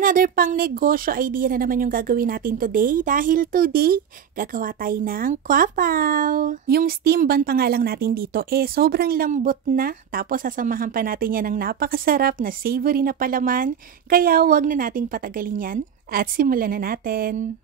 Another pang negosyo idea na naman yung gagawin natin today dahil today gagawa tayo ng kwapaw. Yung steam bun pa nga lang natin dito sobrang lambot na, tapos sasamahan pa natin yan ng napakasarap na savory na palaman, kaya wag na nating patagalin yan at simulan na natin.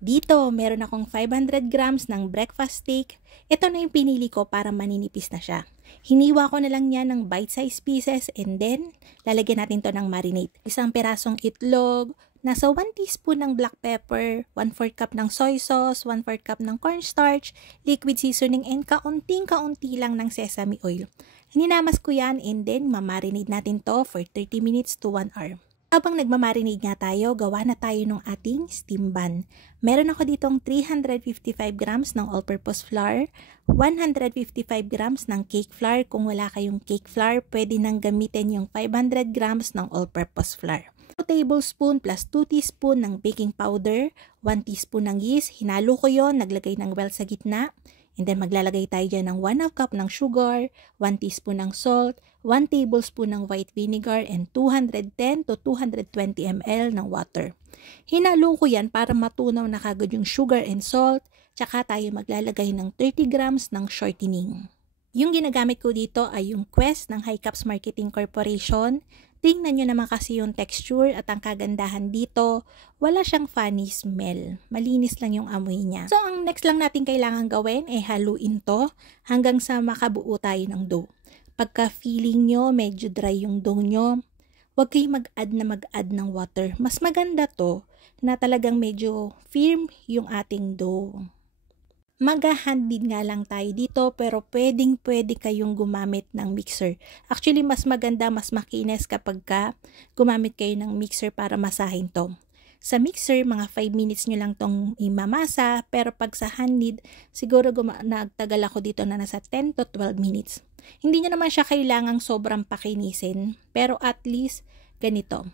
Dito, meron akong 500 grams ng breakfast steak. Ito na yung pinili ko para maninipis na siya. Hiniwa ko na lang yan ng bite-sized pieces and then, lalagyan natin to ng marinade. Isang pirasong itlog, nasa 1 teaspoon ng black pepper, 1/4 cup ng soy sauce, 1/4 cup ng cornstarch, liquid seasoning, and kaunting-kaunti lang ng sesame oil. Hininamas ko yan and then, mamarinade natin to for 30 minutes to 1 hour. Habang nagmamarinade nga tayo, gawa na tayo ng ating steam bun. Meron ako ditong 355 grams ng all-purpose flour, 155 grams ng cake flour. Kung wala kayong cake flour, pwede nang gamitin yung 500 grams ng all-purpose flour. 2 tablespoon plus 2 teaspoon ng baking powder, 1 teaspoon ng yeast. Hinalo ko yon, naglagay ng well sa gitna. And then maglalagay tayo dyan ng 1/2 cup ng sugar, 1 teaspoon ng salt, 1 tablespoon ng white vinegar, and 210 to 220 ml ng water. Hinalo ko yan para matunaw na kagad yung sugar and salt, tsaka tayo maglalagay ng 30 grams ng shortening. Yung ginagamit ko dito ay yung Quest ng High Caps Marketing Corporation. Tingnan nyo naman kasi yung texture at ang kagandahan dito, wala siyang funny smell. Malinis lang yung amoy niya. So, ang next lang natin kailangan gawin ay haluin to hanggang sa makabuo tayo ng dough. Pagka feeling nyo medyo dry yung dough nyo, huwag kayong mag-add ng water. Mas maganda to na talagang medyo firm yung ating dough. Mag-handmade nga lang tayo dito pero pwedeng-pwede kayong gumamit ng mixer. Actually, mas maganda, mas makinis kapag gumamit kayo ng mixer para masahin to. Sa mixer, mga 5 minutes nyo lang tong imamasa, pero pag sa handmade, siguro nagtagal ako dito na nasa 10 to 12 minutes. Hindi nyo naman siya kailangang sobrang pakinisin, pero at least ganito.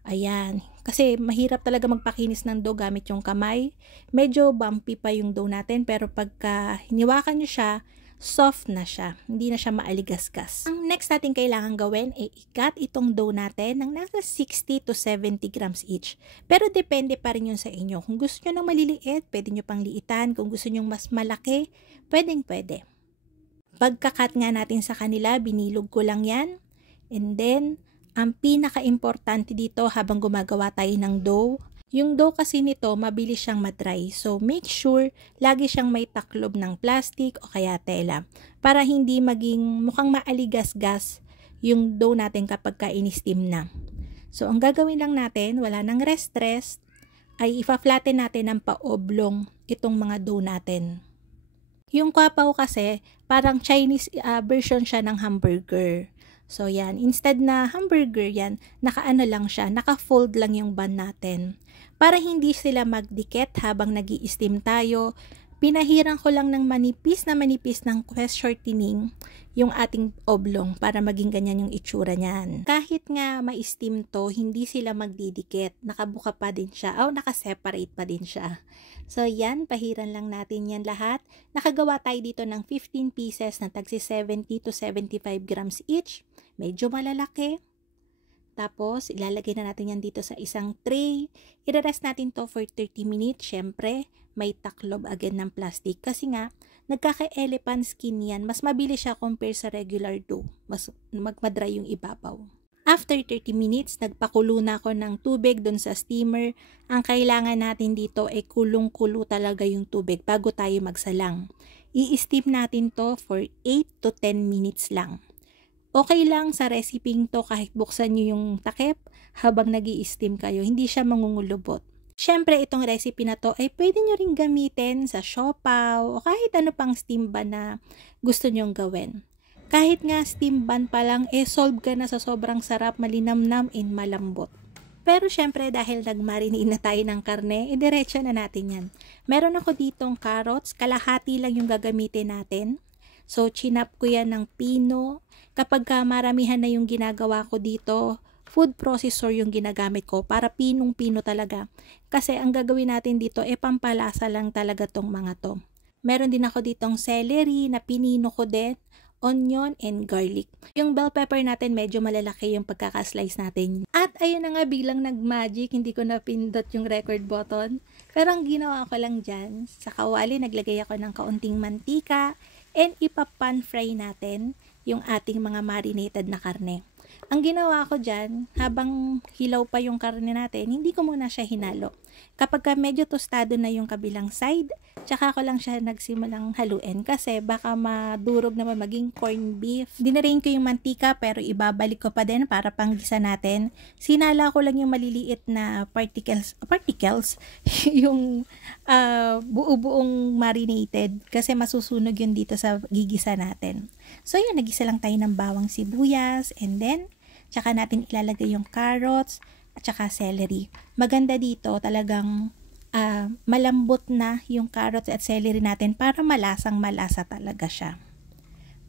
Ayan, kasi mahirap talaga magpakinis ng dough gamit yung kamay. Medyo bumpy pa yung dough natin, pero pagka hiniwakan nyo siya, soft na siya. Hindi na siya maaligasgas. Ang next natin kailangan gawin ay i-cut itong dough natin ng nasa 60 to 70 grams each. Pero depende pa rin yun sa inyo. Kung gusto nyo ng maliliit, pwede nyo pang liitan. Kung gusto nyo mas malaki, pwedeng-pwede. Pagka-cut nga natin sa kanila, binilog ko lang yan. And then, ang pinaka-importante dito habang gumagawa tayo ng dough, yung dough kasi nito mabilis siyang madry. So make sure lagi siyang may taklob ng plastic o kaya tela para hindi maging mukhang maaligasgas yung dough natin kapag in-steam na. So ang gagawin lang natin, wala nang rest, ay ipa-flatten natin ng paoblong itong mga dough natin. Yung kwapaw kasi parang Chinese version siya ng hamburger. So yan, instead na hamburger yan, nakaano lang siya, naka-fold lang yung bun natin. Para hindi sila magdikit habang nag-i-steam tayo, pinahiran ko lang ng manipis ng Quest shortening yung ating oblong para maging ganyan yung itsura niyan. Kahit nga ma-steam to, hindi sila magdidikit, nakabuka pa din siya o naka-separate pa din siya. So yan, pahiran lang natin yan lahat. Nakagawa tayo dito ng 15 pieces na tagsi 70 to 75 grams each. Medyo malalaki. Tapos, ilalagay na natin yan dito sa isang tray. I-rest natin to for 30 minutes. Syempre, may taklob again ng plastic. Kasi nga, nagkaka-elephant skin yan. Mas mabilis siya compare sa regular dough. Mas magmadry yung ibabaw. After 30 minutes, nagpakulo na ako ng tubig dun sa steamer. Ang kailangan natin dito ay kulong-kulo talaga yung tubig bago tayo magsalang. I-steam natin to for 8 to 10 minutes lang. Okay lang sa recipe to kahit buksan nyo yung takip habang nag-i-steam kayo. Hindi siya mangungulubot. Siyempre, itong recipe na to ay pwede nyo rin gamitin sa siopaw o kahit ano pang steam bun na gusto nyong gawin. Kahit nga steam bun pa lang, solve ka na sa sobrang sarap, malinamnam, and malambot. Pero syempre, dahil nagmarinate na tayo ng karne, diretso na natin yan. Meron ako ditong carrots, kalahati lang yung gagamitin natin. So, chinap ko yan ng pino. Kapag maramihan na yung ginagawa ko dito, food processor yung ginagamit ko para pinong-pino talaga. Kasi ang gagawin natin dito, pampalasa lang talaga tong mga to. Meron din ako ditong celery na pinino ko din. onion, and garlic. Yung bell pepper natin medyo malalaki yung pagkakaslice natin. At ayun na nga, biglang nag-magic, hindi ko napindot yung record button. Pero ang ginawa ko lang dyan, sa kawali naglagay ako ng kaunting mantika and ipa-pan fry natin yung ating mga marinated na karne. Ang ginawa ko dyan, habang hilaw pa yung karne natin, hindi ko muna siya hinalo. Kapag medyo tostado na yung kabilang side, tsaka ko lang siya nagsimulang haluin kasi baka madurog naman maging corned beef. Dinarain ko yung mantika pero ibabalik ko pa din para panggisa natin. Sinala ko lang yung maliliit na particles yung buo-buong marinated kasi masusunog yun dito sa gigisa natin. So yun, nagisa lang tayo ng bawang sibuyas and then tsaka natin ilalagay yung carrots at tsaka celery. Maganda dito talagang malambot na yung carrots at celery natin para malasa talaga siya.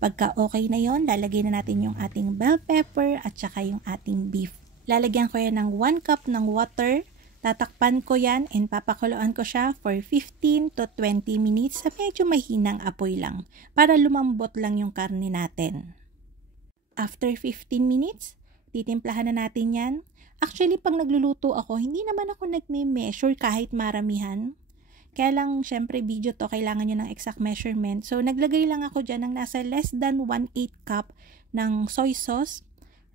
Pagka okay na yon, lalagay na natin yung ating bell pepper at tsaka yung ating beef. Lalagyan ko yan ng 1 cup ng water. Tatakpan ko yan and papakuluan ko siya for 15 to 20 minutes sa medyo mahinang apoy lang para lumambot lang yung karne natin. After 15 minutes, titimplahan na natin yan. Actually, pag nagluluto ako, hindi naman ako nagme-measure kahit maramihan. Kaya lang, syempre, video to, kailangan nyo ng exact measurement. So, naglagay lang ako dyan ng nasa less than 1/8 cup ng soy sauce,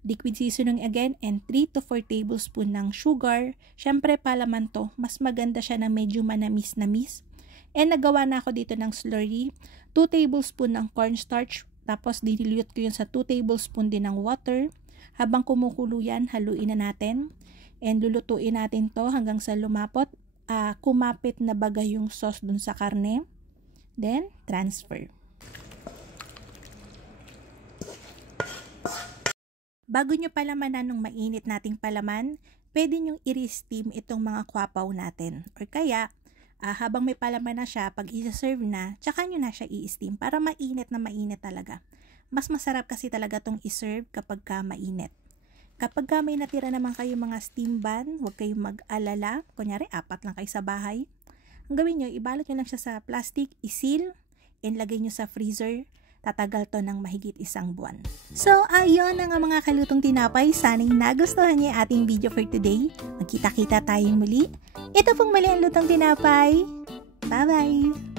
liquid seasoning again, and 3 to 4 tablespoon ng sugar. Syempre, palaman to. Mas maganda siya na medyo manamis-namis. And nagawa na ako dito ng slurry. 2 tablespoon ng cornstarch. Tapos, dinilute ko yun sa 2 tablespoon din ng water. Habang kumukulo yan, haluin na natin. And lulutuin natin to hanggang sa kumapit na bagay yung sauce dun sa karne. Then, transfer. Bago nyo palamanan ng mainit nating palaman, pwede nyo i-steam itong mga kwapaw natin. Or kaya, habang may palaman na siya, pag i-serve na, tsaka nyo na siya i-steam para mainit na mainit talaga. Mas masarap kasi talaga tong i-serve kapag mainit. Kapag may natira naman kayo mga steam ban, huwag kayong mag-alala. Kunyari, 4 lang kayo sa bahay. Ang gawin nyo, ibalot nyo lang siya sa plastic, isil, and lagay nyo sa freezer. Tatagal to ng mahigit 1 buwan. So, ayun na nga mga kalutong tinapay. Sana'y nagustuhan niyo yung ating video for today. Magkita-kita tayong muli. Ito pong mali ang lutong tinapay. Bye-bye!